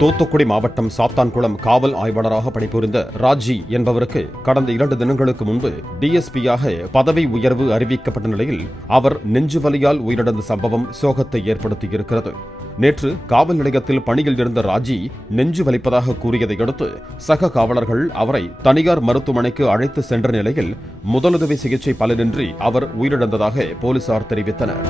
தூத்துக்குடி மாவட்டம் சாத்தான்குளம் காவல் ஆய்வாளராக பணிபுரிந்த ராஜி என்பவருக்கு கடந்த 2 தினங்களுக்கு முன்பு டிஎஸ்பியாக பதவி உயர்வு அறிவிக்கப்பட்ட நிலையில் அவர் நெஞ்சுவலியால் உயிரிழந்த சம்பவம் சோகத்தை ஏற்படுத்தியிருக்கிறது. நேற்று காவல் நிலையத்தில் பணியில் இருந்த ராஜி நெஞ்சு வலிப்பதாக கூறியதை அடுத்து சக காவலர்கள் அவரை தனியார் மருத்துவமனைக்கு அழைத்து சென்ற நிலையில் முதலுதவி சிகிச்சை பலனின்றி அவர் உயிரிழந்ததாக போலீசார் தெரிவித்தனர்.